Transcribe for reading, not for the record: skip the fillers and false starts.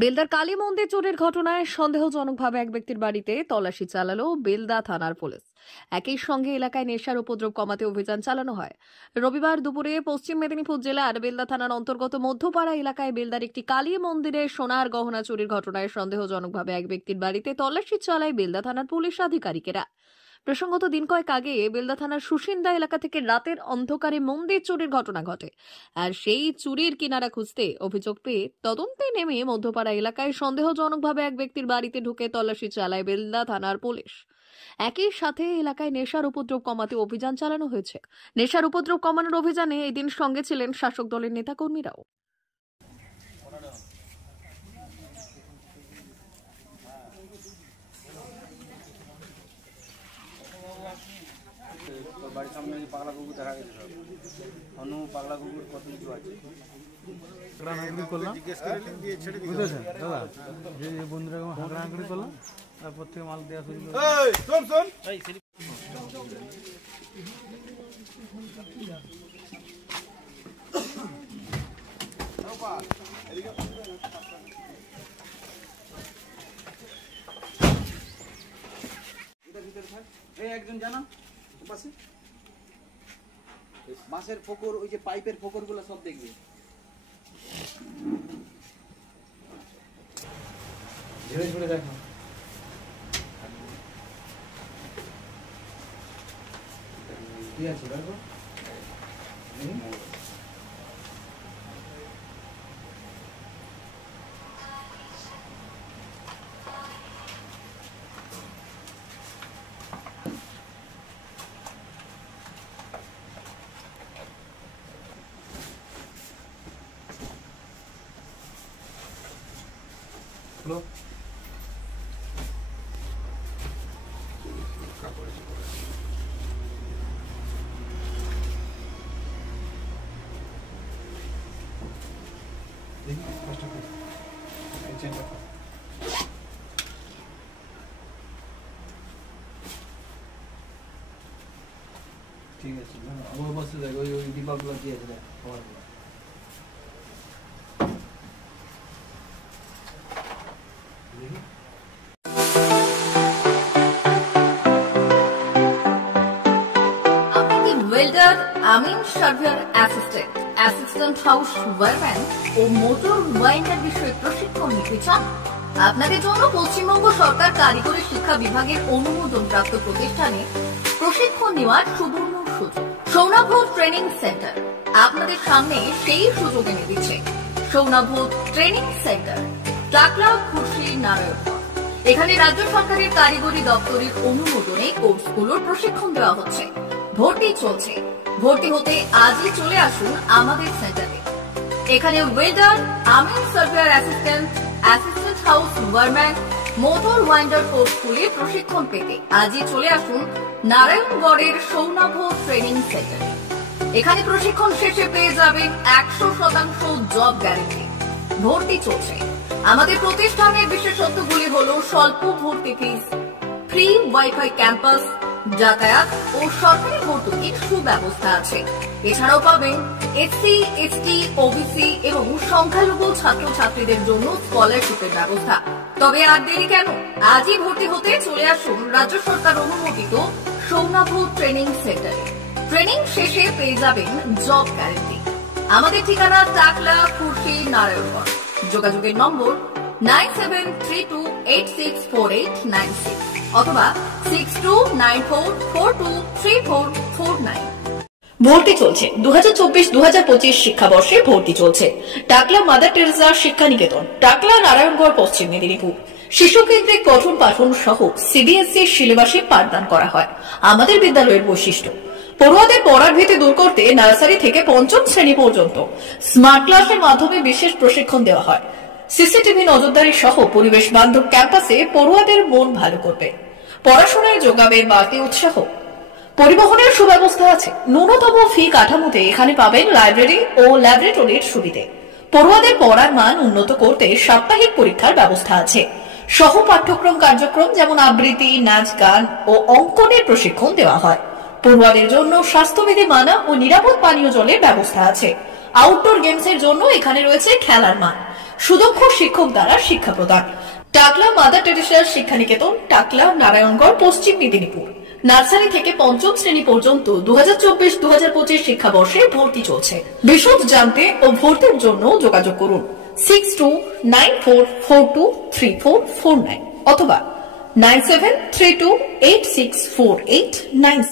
বেলদার কালী মন্দির চোরের ঘটনায় সন্দেহজনকভাবে এক ব্যক্তির বাড়িতে তল্লাশি চালালো বেলদা থানার পুলিশ। একই সঙ্গে এলাকায় নেশার উপদ্রব কমাতে অভিযান চালানো হয়। রবিবার দুপুরে পশ্চিম মেদিনীপুর জেলার বেলদা থানার অন্তর্গত মধ্যপাড়া এলাকায় বেলদার একটি কালী মন্দিরে সোনার গহনা চুরির ঘটনায় সন্দেহজনকভাবে এক ব্যক্তির বাড়িতে তল্লাশি চালায় বেলদা থানার পুলিশ আধিকারিকেরা। প্রসঙ্গত দিন কয়েক আগে বেলদা থানার সুসিন্দা এলাকা থেকে রাতের অন্ধকারে মন্দির চুরির ঘটনা ঘটে। আর সেই চুরির কিনারা খুঁজতে অভিযোগ পেয়ে তদন্তে নেমে মধ্যপাড়া এলাকায় সন্দেহজনকভাবে এক ব্যক্তির বাড়িতে ঢুকে তল্লাশি চালায় বেলদা থানার পুলিশ। একই সাথে এলাকায় নেশার উপদ্রব কমাতে অভিযান চালানো হয়েছে। নেশার উপদ্রব কমানোর অভিযানে এদিন সঙ্গে ছিলেন শাসক দলের নেতাকর্মীরাও। বাড়ির সামনে পাগলা কুকুর দেখা গেছে, অনু পাগলা কুকুর কত কিছু আছে বুঝেছেন দাদা, যে বন্ধুরা হাঁকড়াহাঁকড়ি করলাম তারপর থেকে মাল দেওয়া শুরু করে। একজন জানা পাশে বাঁশের ফোকর, ওই যে পাইপের ফোকর গুলো সব দেখবে। ধীরে ধীরে দেখো কি আছে দেখো। Hello? ঠিক আছে, আমার বসে দেখো ওই দীপাগুলো দিয়ে আছে আমার। ওয়েল্ডার, আমিন surveyor assistant, assistant house wireman ও মোটর ওয়াইন্ডার বিষয়ে প্রশিক্ষণ নিতে চান? আপনাদের জন্য পশ্চিমবঙ্গ সরকার কারিগরি শিক্ষা বিভাগের অনুমোদনপ্রাপ্ত প্রতিষ্ঠানে প্রশিক্ষণ নেওয়ার সুবর্ণ সুযোগ। সৌনাভ ট্রেনিং সেন্টার আপনাদের সামনে সেই সুযোগ এনে দিচ্ছে। সৌনাভ ট্রেনিং সেন্টার, টাকলা, খুশি, নারায়ণগড়। এখানে রাজ্য সরকারের কারিগরি দপ্তরের অনুমোদনে কোর্সগুলোর প্রশিক্ষণ দেওয়া হচ্ছে। ভর্তি চলছে। ভর্তি হতে আজই চলে আসুন আমাদের সেন্টারে। এখানে ওয়েল্ডার, আমিন surveyor assistant, assistant house wireman, motor winder কোর্সগুলি প্রশিক্ষণ পেতে আজই চলে আসুন নারায়ণগড়ের সৌনাভ ট্রেনিং সেন্টারে। এখানে প্রশিক্ষণ শেষে পেয়ে যাবেন 100% জব গ্যারান্টি। ভর্তি চলছে। আমাদের প্রতিষ্ঠানের বিশেষত্বগুলি হল স্বল্প ভর্তি ফিস, ফ্রি ওয়াইফাই ক্যাম্পাস, যাতায়াত ও সরকারি ভর্তুকির সুব্যবস্থা আছে। এছাড়াও পাবেন এসসি, এসটি, ওবিসি এবং সংখ্যালঘু ছাত্রছাত্রীদের জন্য স্কলারশিপের ব্যবস্থা। তবে আর দেরি কেন, আজই ভর্তি হতে চলে আসুন রাজ্য সরকার অনুমোদিত সৌনাভ ট্রেনিং সেন্টারে। ট্রেনিং শেষে পেয়ে যাবেন জব গ্যারান্টি। আমাদের ঠিকানা টাকলা, খুশি, নারায়ণগড়। যোগাযোগের নম্বর 9732864896 অথবা 6294423449। ভর্তি চলছে। 2024-2025 শিক্ষাবর্ষে ভর্তি চলছে। টাকলা মাদার টেরেসা শিক্ষা নিকেতন, টাকলা, নারায়ণগড়, পশ্চিম মেদিনীপুর। শিশু কেন্দ্রিক পঠন পাঠন সহ সিবিএসই সিলেবাসে পাঠদান করা হয়। আমাদের বিদ্যালয়ের বৈশিষ্ট্য, পড়ুয়াদের পড়ার ভীতি দূর করতে নার্সারি থেকে পঞ্চম শ্রেণী পর্যন্ত স্মার্ট ক্লাসের মাধ্যমে বিশেষ প্রশিক্ষণ দেওয়া হয়। সিসিটিভি নজরদারি সহ পরিবেশ বান্ধব ক্যাম্পাসে পড়ুয়াদের মন ভালো করবে। পড়াশোনায় যোগাবে বাড়তি উৎসাহ। পরিবহনের সুব্যবস্থা আছে। ন্যূনতম ফি কাঠামোতে এখানে পাবেন লাইব্রেরি ও ল্যাবরেটরির সুবিধে। পড়ুয়াদের পড়ার মান উন্নত করতে সাপ্তাহিক পরীক্ষার ব্যবস্থা আছে। সহ পাঠ্যক্রম কার্যক্রম যেমন আবৃত্তি, নাচ, গান ও অঙ্কনের প্রশিক্ষণ দেওয়া হয়। পড়ুয়াদের জন্য স্বাস্থ্যবিধি মানা ও নিরাপদ পানীয় জলের ব্যবস্থা আছে। আউটডোর গেমসের জন্য এখানে রয়েছে খেলার মাঠ। সুদক্ষ শিক্ষক দ্বারা শিক্ষা প্রদান। টাকলা মাদার টেরেসার শিক্ষানিকেতন, টাকলা, নারায়ণগড়, পশ্চিম মেদিনীপুর। নার্সারি থেকে পঞ্চম শ্রেণী পর্যন্ত 2024-2025 শিক্ষাবর্ষে ভর্তি চলছে। বিশদ জানতে ও ভর্তির জন্য যোগাযোগ করুন 6294423449 অথবা 9732864896।